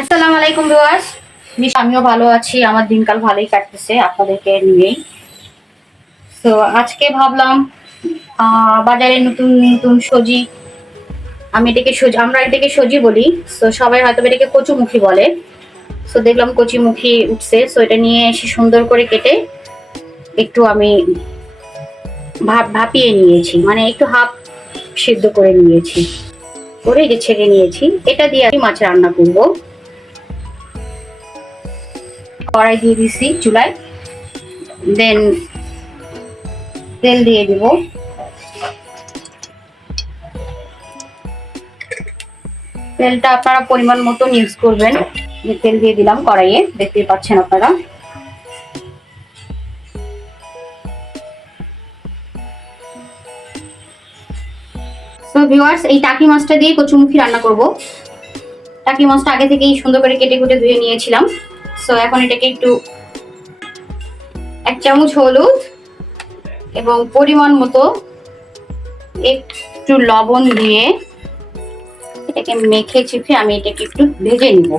আসসালামু আলাইকুম ভিউয়ার্স। আমিও ভালো আছি, আমার দিনকাল ভালোই কাটতেছে আপনাদেরকে নিয়েই। তো আজকে ভাবলাম বাজারে নতুন নতুন সজি, আমরা এটাকে সজি বলি। তো সবাই হয়তো এটাকে কচুমুখী বলে। তো দেখলাম কচিমুখী উঠছে, তো এটা নিয়ে এসে সুন্দর করে কেটে একটু আমি ভাপিয়ে নিয়েছি, মানে একটু হাফ সিদ্ধ করে নিয়েছি, করে ছেড়ে নিয়েছি। এটা দিয়ে আমি মাছ রান্না করবো। কড়াই দিয়ে দিছি চুলায়, দেন তেল দিয়ে দিব। তেলটা আপনারা পরিমাণ মতন ইউজ করবেন। তেল দিয়ে দিলাম কড়াইয়ে, দেখতে পাচ্ছেন আপনারা। তো ভিউয়ার্স, এই টাকি মাছটা দিয়ে কচুমুখী রান্না করব। টাকি মাছটা আগে থেকেই সুন্দর করে কেটে কুটে ধুয়ে নিয়েছিলাম। সো এখন এটাকে একটু 1 চামচ হলুদ এবং পরিমাণ মতো একটু লবণ দিয়ে এটাকে মেখে চিপে আমি এটাকে একটু ভেজে নিব।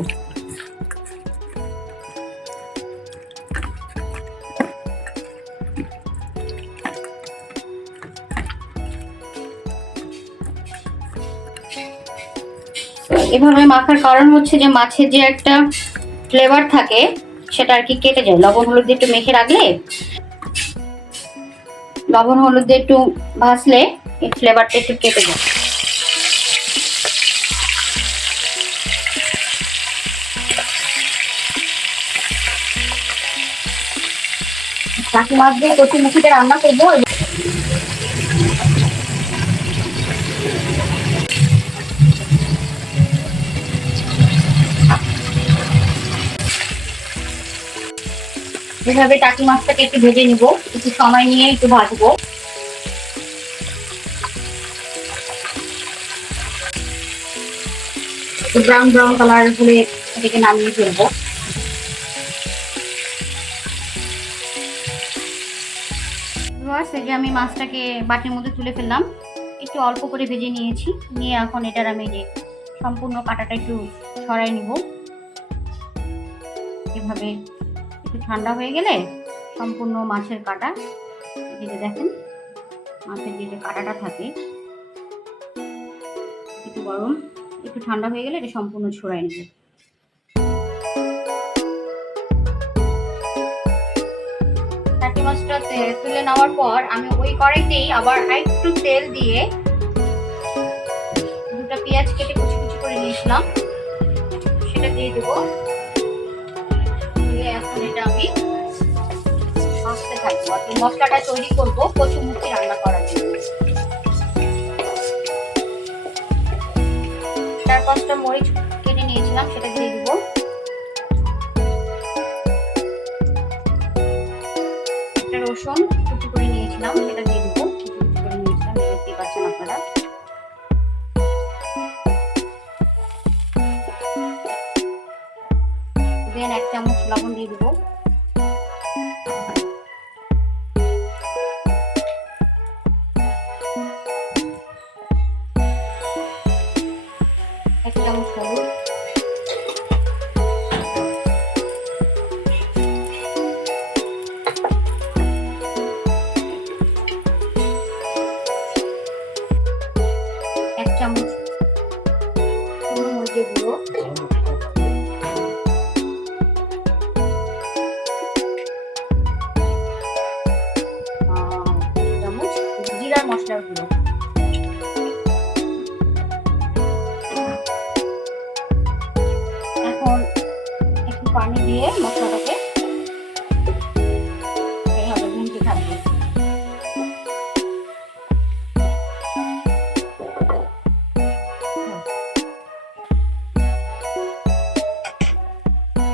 এভাবে মাখার কারণ হচ্ছে যে মাছের যে একটা ফ্লেভার থাকে সেটা আর কি কেটে যায়। লবণ হলুদ দিয়ে একটু মেখে রাখলে, লবণ হলুদ দিয়ে একটু ভাজলে এই ফ্লেভারটা একটু কেটে যায়। টাকি মাছ দিয়ে কচুমুখিটা রান্না করবো। এভাবে টাকি মাছটাকে একটু ভেজে নিব, একটু সময় নিয়ে একটু ভাজবো। ব্রাউন ব্রাউন কালার হলে এটাকে নামিয়ে ফেলবো। আমি মাছটাকে বাটির মধ্যে তুলে ফেললাম, একটু অল্প করে ভেজে নিয়েছি। নিয়ে এখন এটার আমি যে সম্পূর্ণ কাঁটাটা একটু ছড়াই নিব। এভাবে একটু ঠান্ডা হয়ে গেলে সম্পূর্ণ মাছের কাঁটা, যেটা দেখেন মাছের যে কাঁটাটা থাকে একটু গরম, একটু ঠান্ডা হয়ে গেলে এটা সম্পূর্ণ ছড়াই নেব। টাকি মাছটা তুলে নেওয়ার পর আমি ওই কড়াইতেই আবার একটু তেল দিয়ে 2টা পেঁয়াজ কেটে কুচি কুচি করে নিয়েছিলাম সেটা দিয়ে দেবো। দিয়ে এখন এটা আমি ভাজতে থাকবো। আর মশলাটা তৈরি করবো কচুমুখী রান্না করার জন্য। 4-5টা মরিচ কেটে নিয়েছিলাম, সেটা দিয়ে দিব। একটা রসুন কুচি করে নিয়েছিলাম, সেটা দিয়ে দিব। কুচি করে নিয়েছিলাম, দেখতে পাচ্ছেন আপনারা। দেন 1 চামচ লবণ দিয়ে দিব। এক চামচ হলুদ, এক চামচ শুকনো মরিচের গুঁড়ো, চামচ জিরার মশলার গুঁড়ো। এখন একটু পানি দিয়ে মশলাটাকে এইভাবে ভুনতে থাকবে।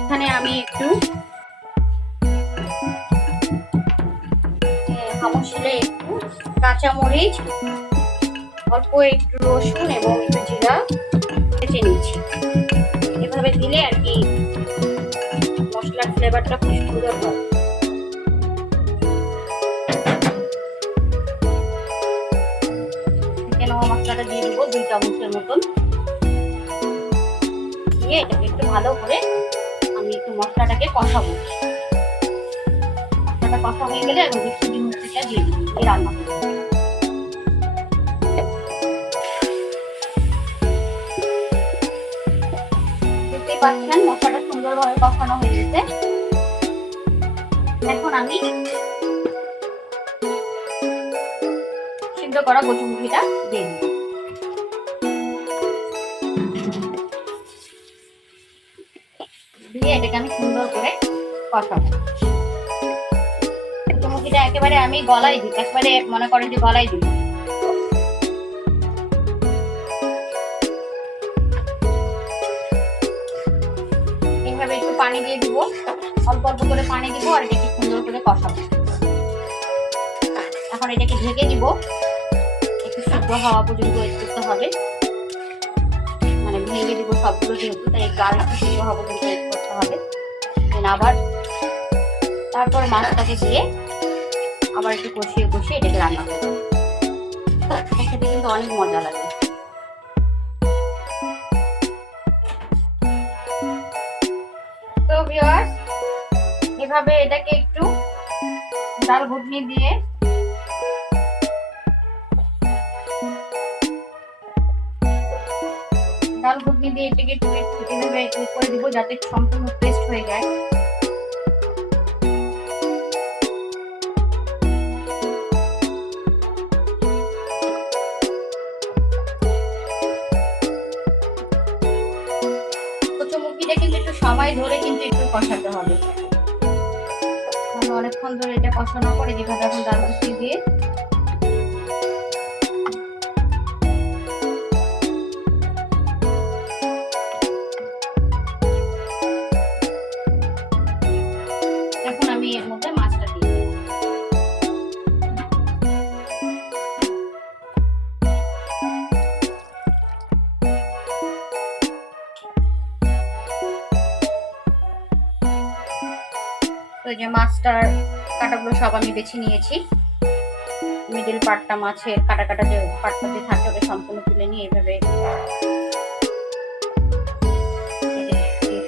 এখানে আমি একটু হামশিলে একটু কাঁচামরিচ, অল্প একটু রসুন এবং একটু জিরা বেটে নিচ্ছি। এভাবে দিলে আর কি মশলার ফ্লেভারটা খুব সুন্দর হয়। মশলাটা দিয়ে দেবো 2 চামচের মতন, দিয়ে এটাকে একটু একটু ভালো করে আমি একটু মশলাটাকে কষাবো। মশলাটা কষা হয়ে গেলে আমি সুজি মুখিটা দিয়ে দিই, এই রান্না করবো। দেখতেই পাচ্ছেন মশলাটা সুন্দরভাবে কষানো হয়ে গেছে। এখন আমি সিদ্ধ করা কচুমুখিটা দিয়ে দিই। দিয়ে এটাকে আমি সুন্দর করে কষাবো। কচুমুখিটা একেবারে আমি গলায় দিই, একেবারে মনে করেন যে গলায় দিই। এইভাবে একটু পানি দিয়ে দিব, অল্প অল্প করে পানি দিব, আর এটাকে সুন্দর করে কষাবো। এখন এটাকে ঢেকে দিব, একটু সিদ্ধ হওয়া পর্যন্ত ওয়েট করতে হবে। মানে ভেঙে দিব সবগুলো যেহেতু, তাই গাল একটু সিদ্ধ হওয়া পর্যন্ত ওয়েট করতে হবে। আবার তারপর মাছটাকে দিয়ে আবার একটু কষিয়ে কষিয়ে এটাকে রান্না করবো। খেতে কিন্তু অনেক মজা লাগে। তো ভিউয়ার্স, এভাবে এটাকে একটু ডাল ঘুটনি দিয়ে এটাকে একটু এভাবে করে দিব যাতে সম্পূর্ণ পেস্ট হয়ে যায়। কচুমুখিটা কিন্তু একটু সময় ধরে কিন্তু একটু কষাতে হবে। অনেকক্ষণ ধরে এটা কষানোর পরে যেভাবে এখন ডাল ঘুটনি দিয়ে এখন আমি এর মধ্যে মাছটা দিয়ে দেব। তো এই যে মাছটার কাটাগুলো সব আমি বেছে নিয়েছি। মিডল পার্টটা, মাছের কাটা কাটা যে পার্টটা যে থাকে ওটা সম্পূর্ণ তুলে নিয়ে এভাবে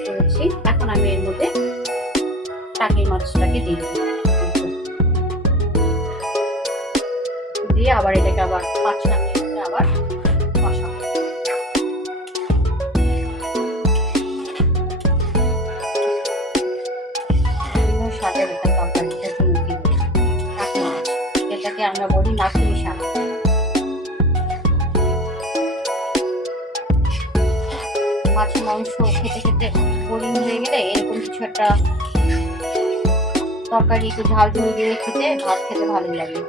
করেছি। এখন আমি এর মধ্যে টাকি মাছটাকে দিয়ে দেব, দিয়ে আবার এটাকে আবার 5 মিনিট আবার কষাবো। স্বাদের একটা তরকারি কচুমুখি দিয়ে টাকি মাছ, যেটাকে আমরা বলি নাকুনি শাক। মাছ মাংস খেতে খেতে বোরিং হয়ে গেলে এরকম কিছু একটা তরকারি একটু ঝাল ঝুল দিয়ে খেতে, ভাত খেতে ভালোই লাগে।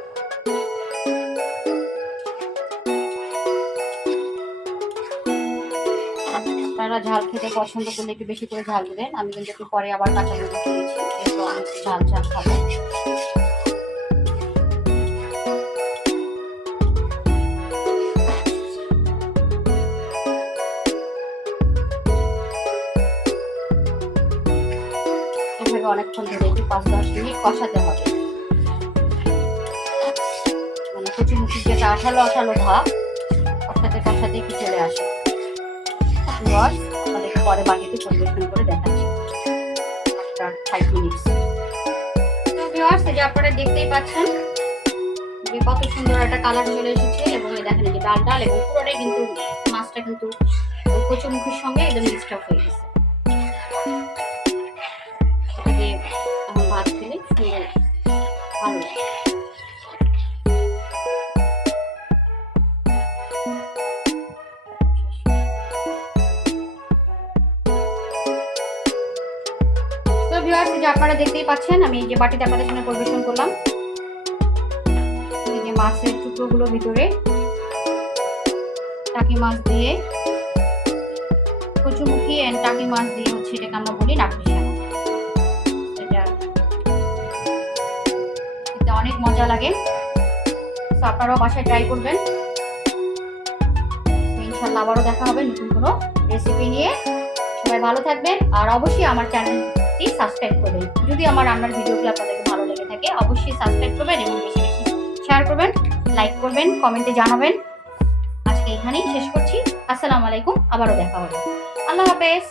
তারা ঝাল খেতে পছন্দ করলে একটু বেশি করে ঝাল দেবেন। আমি কিন্তু একটু পরে আবার কাঁচামরিচ দিয়েছি, এরপর আমি একটু ঝাল ঝাল খাবো। এভাবে অনেকক্ষণ ধরে একটু 5-10 মিনিট কষাতে হবে। মানে কচুমুখির যেটা আঠালো আঠালো ভাব কষাতে কষাতে একটু চলে আসে। আপনাদেরকে পরে বাটিতে পরিবেশন করে দেখাচ্ছি আফটার 5 মিনিটস। আপনারা দেখতেই পাচ্ছেন যে কত সুন্দর একটা কালার চলে এসেছে, এবং এই দেখেন যে ডাল ডাল এবং পুরোটাই কিন্তু মাছটা কিন্তু কচুমুখির সঙ্গে একদম মিক্সড আপ হয়ে গেছে। এখন ভাত খেলে সুন্দর ভালো লাগে। আপনারা দেখতেই পাচ্ছেন আমি এই যে বাটিতে আপনাদের সামনে পরিবেশন করলাম। এই যে মাছের টুকরোগুলো ভিতরে টাকি মাছ দিয়ে, কচুমুখি এন্ড টাকি মাছ দিয়ে হচ্ছে এটাকে আমরা বলি নাকুনি শাক। এটা অনেক মজা লাগে। তো আপনারাও বাসায় ট্রাই করবেন। ইনশাআল্লাহ আবারও দেখা হবে নতুন কোনো রেসিপি নিয়ে। সবাই ভালো থাকবেন, আর অবশ্যই আমার চ্যানেলটি সাবস্ক্রাইব করবেন। যদি আমার রান্নার ভিডিওগুলো আপনাদের ভালো লেগে থাকে অবশ্যই সাবস্ক্রাইব করবেন এবং বেশি বেশি শেয়ার করবেন, লাইক করবেন, কমেন্টে জানাবেন। আজকে এখানেই শেষ করছি। আসসালামু আলাইকুম, আবারও দেখা হবে। আল্লাহ হাফেজ।